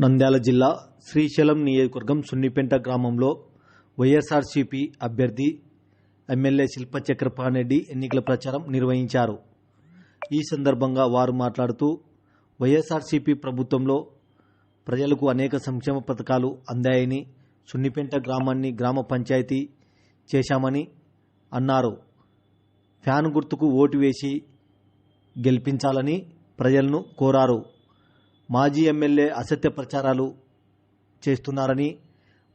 నంద్యాల జిల్లా శ్రీశైలం నియోజకవర్గం సున్నిపెంట గ్రామంలో వైఎస్ఆర్సీపీ అభ్యర్థి ఎమ్మెల్యే శిల్ప చక్రపాణిరెడ్డి ఎన్నికల ప్రచారం నిర్వహించారు. ఈ సందర్భంగా వారు మాట్లాడుతూ వైఎస్ఆర్సీపీ ప్రభుత్వంలో ప్రజలకు అనేక సంక్షేమ పథకాలు అందాయని సున్నిపెంట గ్రామాన్ని గ్రామ పంచాయతీ చేశామని అన్నారు. ఫ్యాన్ గుర్తుకు ఓటు వేసి గెలిపించాలని ప్రజలను కోరారు. మాజీ ఎమ్మెల్యే అసత్య ప్రచారాలు చేస్తున్నారని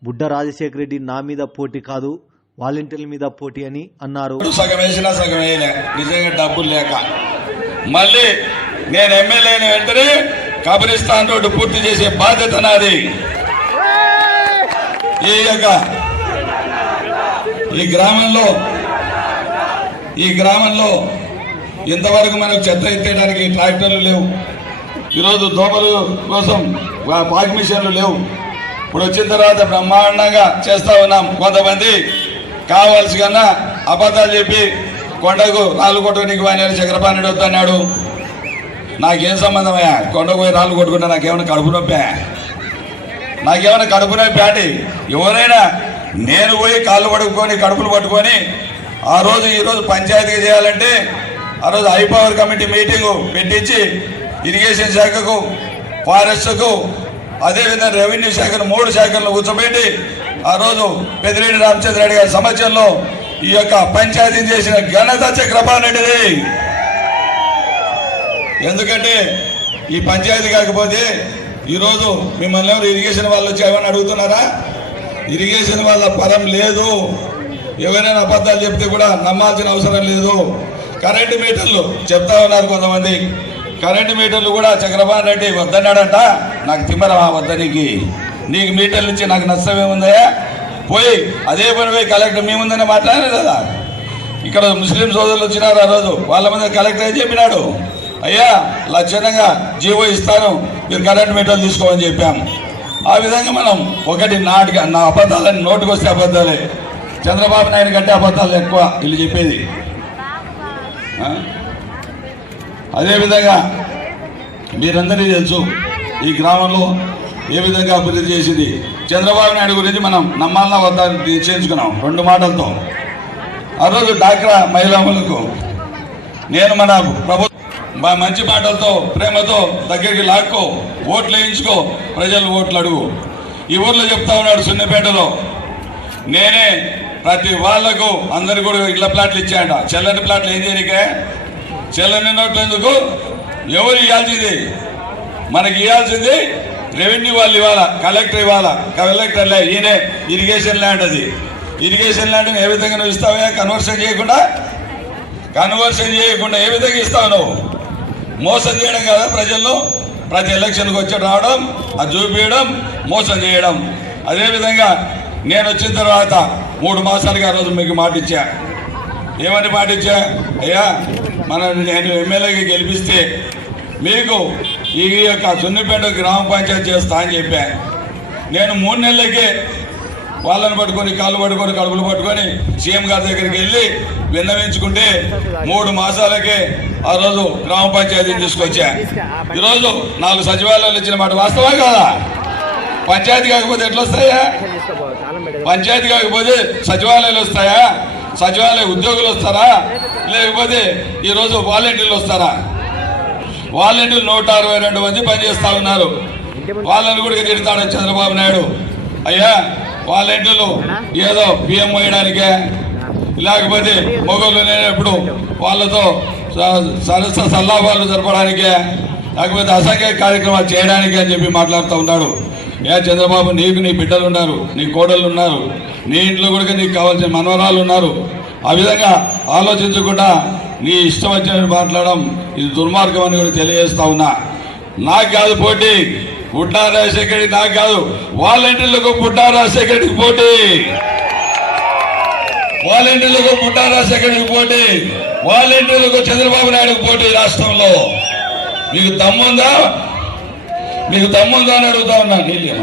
బుడ్డ రాజశేఖర రెడ్డి నా మీద పోటీ కాదు వాలంటీర్ల మీద పోటీ అని అన్నారు. సగం వేసినా సగం నిజంగా డబ్బులు లేక. మళ్ళీ నేను ఎమ్మెల్యే అయిన వెంటనే కబరిస్తాన్ రోడ్డు పూర్తి చేసే బాధ్యత నాది. ఈ యొక్క ఈ గ్రామంలో ఈ గ్రామంలో ఇంతవరకు మనకు చెత్త ఎత్తేయడానికి ట్రాక్టర్లు లేవు. ఈరోజు దోమలు కోసం వా- మిషన్లు లేవు. ఇప్పుడు వచ్చిన తర్వాత బ్రహ్మాండంగా చేస్తా ఉన్నాం. కొంతమంది కావాల్సి కన్నా అబద్ధాలు చెప్పి కొండకు రాళ్ళు కొట్టుకునికి వాయిన చక్రపాణి వద్దన్నాడు నాకేం సంబంధమయ్యా కొండకు పోయి రాళ్ళు కొట్టుకుంటే నాకేమైనా కడుపు నొప్పే? నాకేమైనా కడుపు నొప్పి అంటే ఎవరైనా నేను పోయి కాళ్ళు పడుకొని కడుపులు పట్టుకొని ఆ రోజు ఈరోజు రోజు పంచాయతీగా చేయాలంటే ఆ రోజు హైపవర్ కమిటీ మీటింగు పెట్టించి ఇరిగేషన్ శాఖకు ఫారెస్ట్కు అదేవిధంగా రెవెన్యూ శాఖను మూడు శాఖలను కూర్చోబెట్టి ఆ రోజు పెద్దిరెడ్డి రామచంద్ర రెడ్డి గారి సమక్షంలో ఈ యొక్క పంచాయతీని చేసిన ఘనత చక్రపాణిది ఎందుకంటే ఈ పంచాయతీ కాకపోతే ఈరోజు మిమ్మల్ని ఎవరు ఇరిగేషన్ వాళ్ళు వచ్చి ఏమైనా అడుగుతున్నారా? ఇరిగేషన్ వాళ్ళ పరం లేదు. ఎవరైనా అబద్ధాలు చెప్తే కూడా నమ్మాల్సిన అవసరం లేదు. కరెంటు మీటర్లు చెప్తా ఉన్నారు కొంతమంది. కరెంటు మీటర్లు కూడా చక్రపాణి రెడ్డి వద్దన్నాడంట. నాకు తిమ్మరమా వద్దనికి నీకు. మీటర్లు ఇచ్చి నాకు నష్టమేముందయ్యా పోయి అదే పని పోయి కలెక్టర్ మీ ముందనే మాట్లాడారు కదా. ఇక్కడ ముస్లిం సోదరులు వచ్చినారు ఆ రోజు. వాళ్ళ మీద కలెక్టర్ ఏం చెప్పినాడు? అయ్యా లక్షణంగా జీవో ఇస్తాను. మీరు కరెంట్ మీటర్లు తీసుకోమని చెప్పాం. ఆ విధంగా మనం ఒకటి నాటిక నా అబద్ధాలని నోటుకొస్తే అబద్ధాలే. చంద్రబాబు నాయుడు కంటే అబద్ధాలు ఎక్కువ వీళ్ళు చెప్పేది. అదేవిధంగా మీరందరికీ తెలుసు ఈ గ్రామంలో ఏ విధంగా అభివృద్ధి చేసింది. చంద్రబాబు నాయుడు గురించి మనం నమ్మాలన్నా వద్ద నిశ్చయించుకున్నాం. రెండు మాటలతో. ఆ రోజు డాక్రా మహిళలకు నేను మన ప్రభుత్వం మా మంచి మాటలతో ప్రేమతో దగ్గరికి లాక్కో ఓట్లు వేయించుకో ప్రజలు ఓట్లు అడుగు. ఈ ఊర్లో చెప్తా ఉన్నాడు సున్నిపేటలో. నేనే ప్రతి వాళ్ళకు అందరు కూడా ఇళ్ళ ప్లాట్లు ఇచ్చాయంట చెల్లని ప్లాట్లు ఏం చేయనికే? చెల్లని నోట్లు ఎందుకు ఎవరు ఇవ్వాల్సింది? మనకి ఇవ్వాల్సింది రెవెన్యూ వాళ్ళు ఇవ్వాలా? కలెక్టర్ ఇవ్వాలా? కలెక్టర్ లే ఈయనే ఇరిగేషన్ ల్యాండ్ అది. ఇరిగేషన్ ల్యాండ్ ఏ విధంగా నువ్వు ఇస్తావా కన్వర్షన్ చేయకుండా? కన్వర్షన్ చేయకుండా ఏ విధంగా ఇస్తావు నువ్వు? మోసం చేయడం కదా ప్రజల్లో. ప్రతి ఎలక్షన్కి వచ్చి రావడం అది చూపించడం మోసం చేయడం. అదేవిధంగా నేను వచ్చిన తర్వాత మూడు మాసాలుగా ఆ రోజు మీకు మాట ఇచ్చా ఏమని ఇచ్చా అయ్యా మన నేను ఎమ్మెల్యేగా గెలిపిస్తే మీకు ఈ యొక్క సున్నిపేట గ్రామ పంచాయతీ చేస్తా అని చెప్పా. నేను మూడు నెలలకే వాళ్ళని పట్టుకొని కాళ్ళు పట్టుకొని కడుపులు పట్టుకొని సీఎం గారి దగ్గరికి వెళ్ళి విన్నవించుకుంటే మూడు మాసాలకే ఆ రోజు గ్రామ పంచాయతీని తీసుకొచ్చా. ఈరోజు నాలుగు సచివాలయాలు ఇచ్చిన మాట వాస్తవా కాదా? పంచాయతీ కాకపోతే ఎట్లా వస్తాయా పంచాయతీ కాకపోతే సచివాలయాలు వస్తాయా? సచివాలయ ఉద్యోగులు వస్తారా? లేకపోతే ఈరోజు వాలంటీర్లు వస్తారా? వాలంటీర్లు నూట అరవై రెండు మంది పనిచేస్తా ఉన్నారు. వాళ్ళని కూడా తిడతాడు చంద్రబాబు నాయుడు. అయ్యా వాలంటీర్లు ఏదో బియ్యం వేయడానికే లేకపోతే మొగలు లేనప్పుడు వాళ్ళతో సరస సల్లాభాలు జరపడానికే? లేకపోతే అసంఖ్య కార్యక్రమాలు చేయడానికే అని చెప్పి మాట్లాడుతూ ఉన్నాడు ఏ చంద్రబాబు నీకు నీ బిడ్డలు ఉన్నారు నీ కోడళ్ళు ఉన్నారు నీ ఇంట్లో కూడా నీకు కావాల్సిన మనవరాలు ఉన్నారు ఆ విధంగా ఆలోచించకుండా నీ ఇష్టం వచ్చినట్టు మాట్లాడడం ఇది దుర్మార్గం అని కూడా తెలియజేస్తా ఉన్నా. నాకు కాదు పోటీ. పుట్టా రాజశేఖరి నాకు కాదు. వాలంటీర్లకు పుట్టా రాజశేఖరికి పోటీ. వాలంటీర్లకు పుట్టా రాజశేఖరికి పోటీ. వాలంటీర్లకు చంద్రబాబు నాయుడుకు పోటీ రాష్ట్రంలో. మీకు దమ్ముందా? మీకు దమ్ముందా అని అడుగుతా ఉన్నా నీళ్ళు